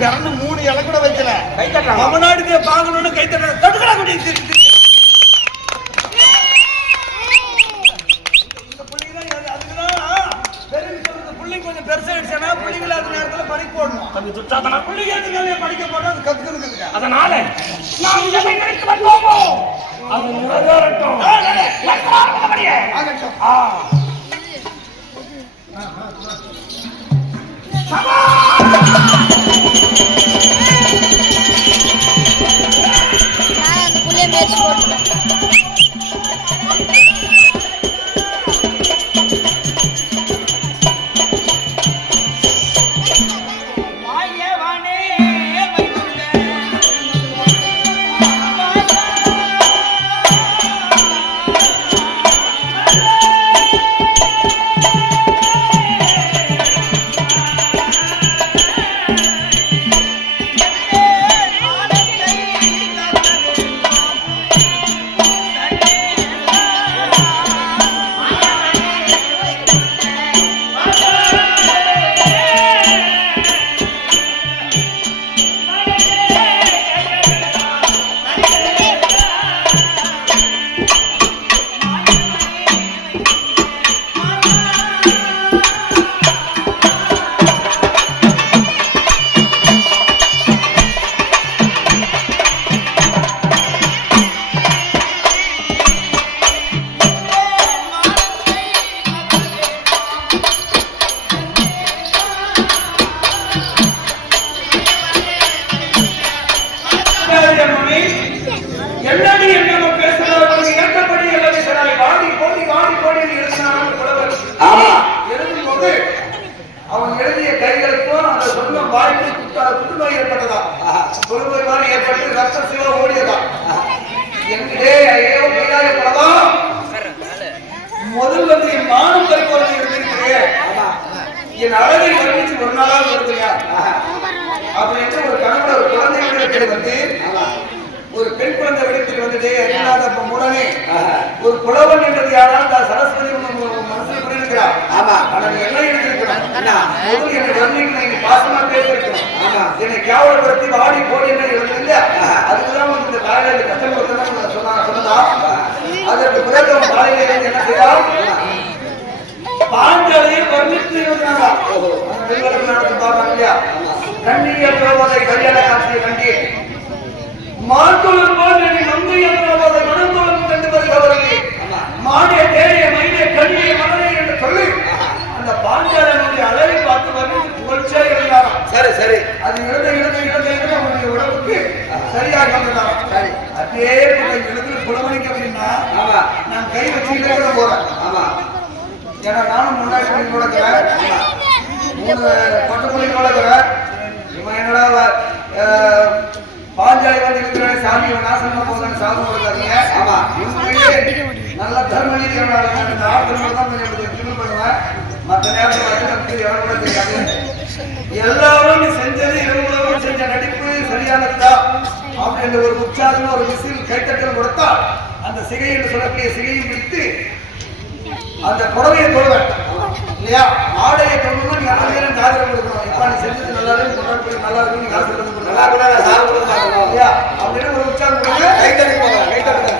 பிறந்து 3 இலை கூட வைக்கல. அவனாடி பாக்கணும்னு கை தட்ட தட்டுக்கடா குடி. கொஞ்சம் பெருசாயிடுச்சுன்னா பிள்ளைங்கள அந்த நேரத்துல படிக்க போடணும். கொஞ்சம் துச்சாதனா பிள்ளைங்க படிக்க போட்டா அது கத்துக்கிறதுக்கு. அதனால நாம் எதை நினைத்து வந்தோமோ அது நிறைவேறட்டும். ஆகட்டும். அந்த புள்ளைய மேட்ச் போட்டு அவன் எழுதிய கைகளுக்கும் அந்த சொன்ன வாய்ப்பு புற்றுநோய் ஏற்பட்டதா, புற்றுநோய் மாதிரி ஏற்பட்டு ரத்த சிவா ஓடியதா. முதல் வந்து என் மானம் பறிப்போது இருந்திருக்கிறேன், என் அழகை வர்ணிச்சு ஒரு நாளாக வருதுயா அப்படின்னு ஒரு கணவன் ஒரு குழந்தைகளுக்கு வந்து ஒரு பெண் குழந்தை விடத்தில் வந்துட்டு அறியாத உடனே ஒரு புலவன் என்றது யாரால் சரஸ்வதி மனசில் புரியிருக்கிறார். ஆனா நீ என்ன எழுதியிருக்கிறான் முதல் என்னை வர்ணிக்கணும், நீ பாசமா பேசிருக்கணும், என்னை கேவலப்படுத்தி வாடி போடி என்ன எழுது இல்லையா. அதுக்குதான் வந்து இந்த காலையில கஷ்டம் கொடுத்ததான் சொன்னதா. அதற்கு பிறகு அவன் காலையில என்ன செய்யலாம் பாஞ்சாலையை வர்ணித்து இருந்தாங்க. நடத்தி பார்ப்பாங்க இல்லையா. கண்ணிய பிரபதை கல்யாண காட்சியை கண்டி மாற்றொழும் போல் நீ நம்பி என்பதை மனந்தோளும் கண்டு வருகிறவர்கள் மாடிய தேடிய மைடிய கண்ணிய மனதை என்று சொல்லி அந்த பாஞ்சாலனுடைய அழகை பார்த்து வர்ணித்து புகழ்ச்சியா இருந்தாராம். சரி சரி, அது எழுத அவனுடைய உடம்புக்கு சரியாக வந்ததாம். சரி, அதே எழுது புலமணிக்கு அப்படின்னா நான் கை வச்சுக்கிட்டே போறேன். ஆமா, ஏன்னா நானும் முன்னாடி கொடுக்கிறேன், 3 பட்டுப்புள்ளி கொடுக்கிறேன். இவன் என்னடா பாஞ்சாலி வந்து இருக்கிற சாமி நாசனம் போதுன்னு சாதம் கொடுக்காதீங்க. ஆமா, நல்ல தர்ம நீதி இந்த ஆட்கள் தான் கொஞ்சம் பண்ணுவேன். மற்ற நேரத்தில் வந்து இடம் கூட தெரியாது. எல்லாரும் நீ செஞ்சது இரவு செஞ்ச நடிப்பு சரியானதா அப்படின்ற ஒரு உற்சாகம் ஒரு விசில் கைத்தட்டல் கொடுத்தா அந்த சிகை என்று சொல்லக்கூடிய சிகையை பிடித்து அந்த புடவையை தொடுவேன் இல்லையா. ஆடையை தொடணும், நீ ஆடையிலும் ஆதரவு கொடுக்கணும். இப்ப நீ செஞ்சது நல்லா இருக்கு, கொண்டாடி நல்லா இருக்கு, நீ காசு கொடுக்கணும், நல்லா கூட சார் கொடுக்கணும் இல்லையா அப்படின்னு ஒரு உற்சாகம் கொடுங்க. கைத்தட்டி போகலாம், கைத்தட்டுங்க.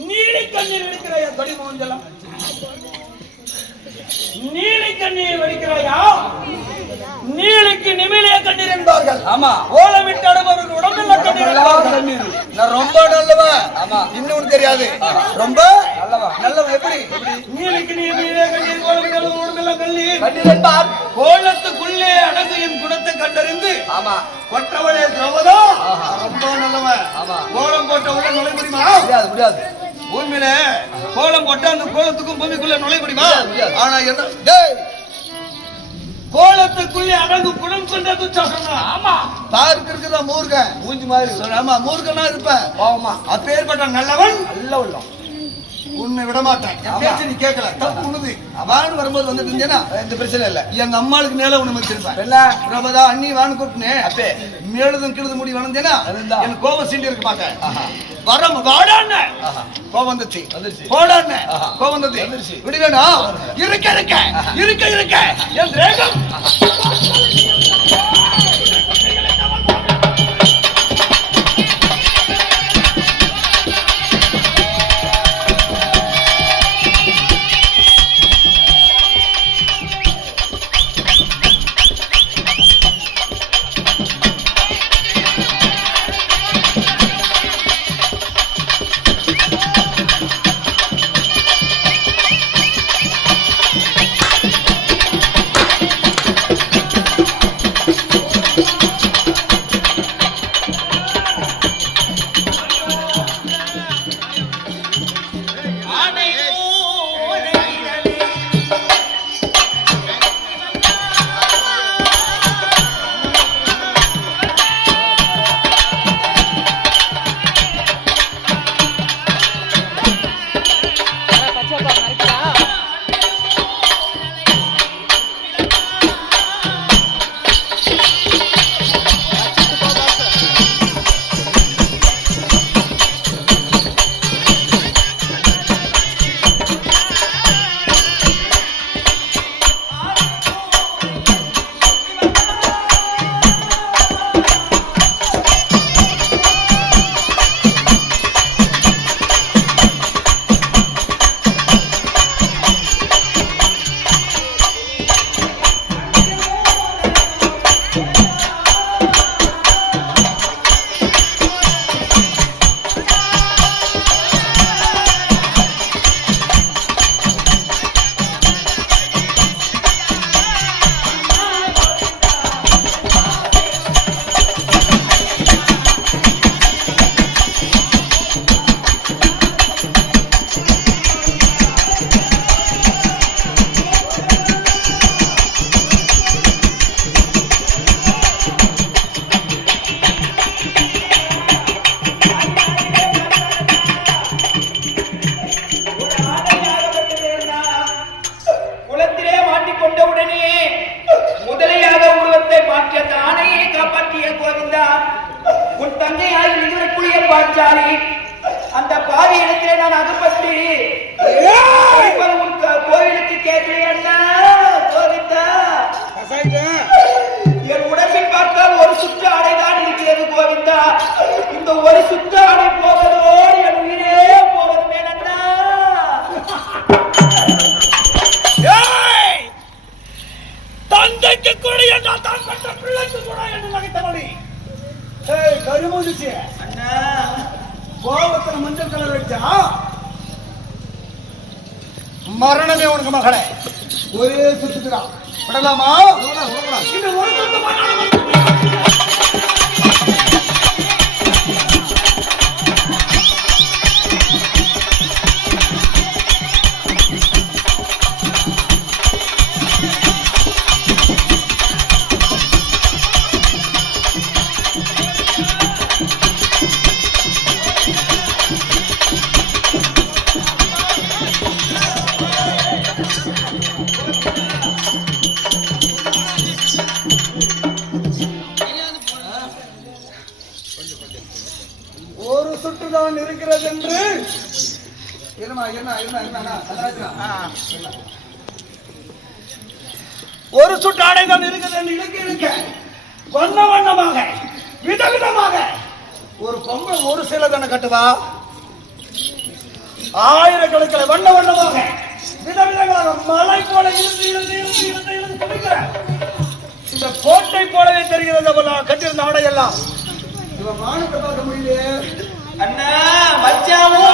நீலி கண்ணீர் வெடிக்கிறாயா தொடி மோஞ்சலம் நீலி கண்ணீர் வெடிக்கிறாயா நீலிக்கு நிமிலிய கண்ணீர் என்பார்கள் ஆமா ஓலமிட்டு அனுபவர்கள் உடம்புல கண்ணீர் நான் ரொம்ப நல்லவன் ஆமா இன்னும் தெரியாது ரொம்ப நல்லவன் எப்படி நீலிக்கு நிமிலிய கண்ணீர் ஓலமிட்டு உடம்புல கண்ணீர் கண்ணீர் கோலத்துக்குள்ளே அடங்கு என் குணத்தை கண்டறிந்து ஆமா கொட்டவளே திரௌபதா ரொம்ப நல்லவன் ஆமா கோலம் போட்ட உள்ள நுழைய முடியுமா முடியாது பூமியில கோலம் போட்டு அந்த கோலத்துக்கும் பூமிக்குள்ள நுழைய முடியுமா ஆனா என்ன டேய் கோலத்துக்குள்ளே அடங்கு குணம் கொண்ட துச்சாசனா ஆமா பாருக்கு இருக்குதா மூர்க்கன் மூஞ்சி மாதிரி ஆமா மூர்க்கனா இருப்பேன் ஆமா அப்பேற்பட்ட நல்லவன் நல்ல உள்ளம் உன்னை விட மாட்டேன் என் பேச்சு நீ கேட்கல தப்பு உனது வான்னு வரும்போது வந்துட்டு இருந்தேன்னா எந்த பிரச்சனை இல்ல எங்க அம்மாளுக்கு மேல உன்னை வச்சிருப்பேன் என்ன பிரபதா அண்ணி வான்னு கூப்பிட்டேன் அப்பே மேலுதும் கிழுது முடி வளர்ந்தேன்னா அதுதான். எனக்கு கோபம் சீண்டி இருக்க மாட்டேன் வரம் வாடான்னு கோபம் வந்துச்சு போடான்னு கோபம் வந்துச்சு விடுவேனா இருக்க என் ரேகம் பாஞ்சாலி அந்த பாவி இடத்திலே நான் அகப்பட்டு கோவிலுக்கு கேட்கிறேன் கோவிந்தா என் உடம்பில் பார்த்தால் ஒரு சுற்று அடைதான் இருக்கிறது கோவிந்தா. இந்த ஒரு சுற்று அடை போவதோடு என் உயிரே போவது வேணா. தந்தைக்கு கூட என்றால் தான் பெற்ற பிள்ளைக்கு கூட என்று நகைத்தபடி கருமுதிச்சு அண்ணா கோபத்துல மஞ்சள் கலர் வச்சா மரணமே உனக்கு மகளே. ஒரே சுத்துக்கிறான் விடலாமா? இந்த ஒரு ஒரு சுற்றுதான் இருக்கிறது என்று ஒரு சுட்டு ஆடை தான் இருக்குது என்று இருக்க வண்ண வண்ணமாக விதவிதமாக ஒரு பொம்பளை ஒரு சில தானே கட்டுவா, ஆயிரக்கணக்கில் வண்ண வண்ணமாக விதவிதமாக மலை போல இருந்து குடிக்கிற இந்த கோட்டை போலவே தெரிகிறது. அவள் கட்டியிருந்த ஆடை எல்லாம் இவன் மானத்தை பார்க்க முடியலையே. அண்ணா மச்சாவோ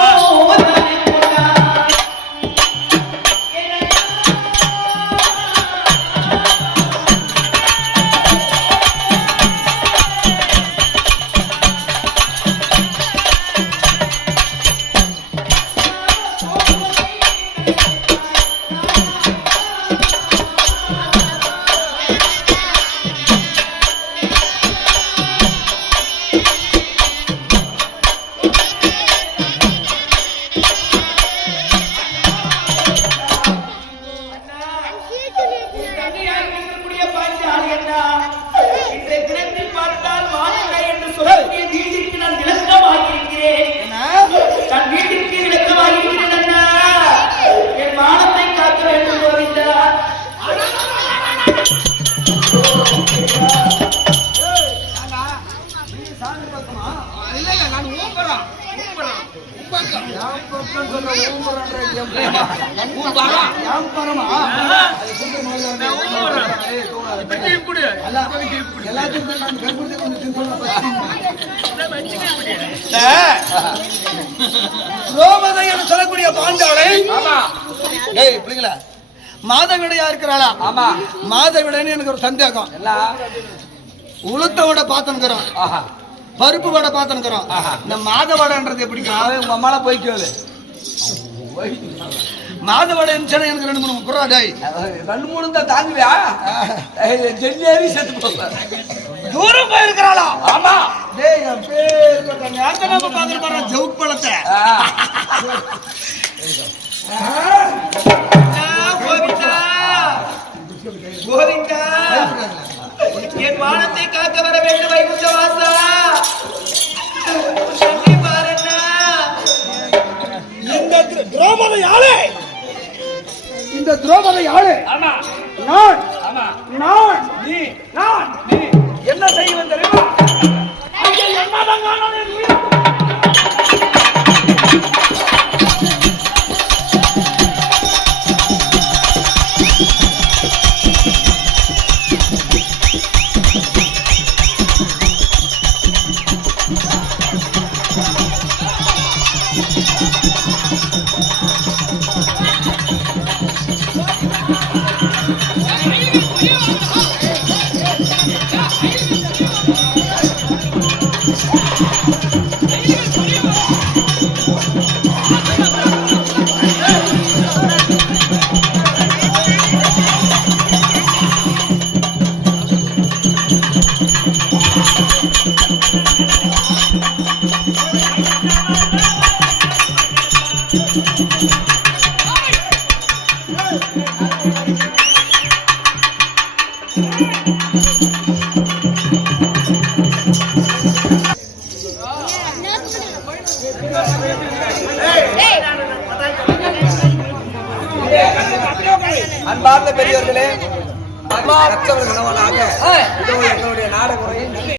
ரோமதை என்று சொல்லக்கூடிய பாண்டாளை பிள்ளைங்களா மாதவிடையா இருக்கிறாளா? ஆமா, மாதவிடைன்னு எனக்கு ஒரு சந்தேகம். உளுத்த வடை பார்த்துக்கிறோம், பருப்பு வடை பார்த்துக்கிறோம், இந்த மாத வடைன்றது எப்படி? உங்க அம்மால போய் கேளு. மாத வடை எனக்கு 2-3 குறா டை 2-3 தான் தாங்குவியா? ஜெல்லியாரி செத்து போக தூரம் போயிருக்கிறாளா? ஆமா. டேய் என் பேர் நேரத்தை நம்ம பார்க்குற பாரு ஜவுக் பழத்தை. கோவிந்தா என் மானத்தை காக்க வர வேண்டும் வைகுண்ட வாசா. இந்த திரௌபதி ஆளே, இந்த திரௌபதி ஆளே நான் நீ என்ன செய்வேன் தெரியுமா? என்னதான் காணாது அன்பார்ந்த பெரியவர்களே, அன்பார்ந்தவர்களாக இதோ எங்களுடைய நாடகம்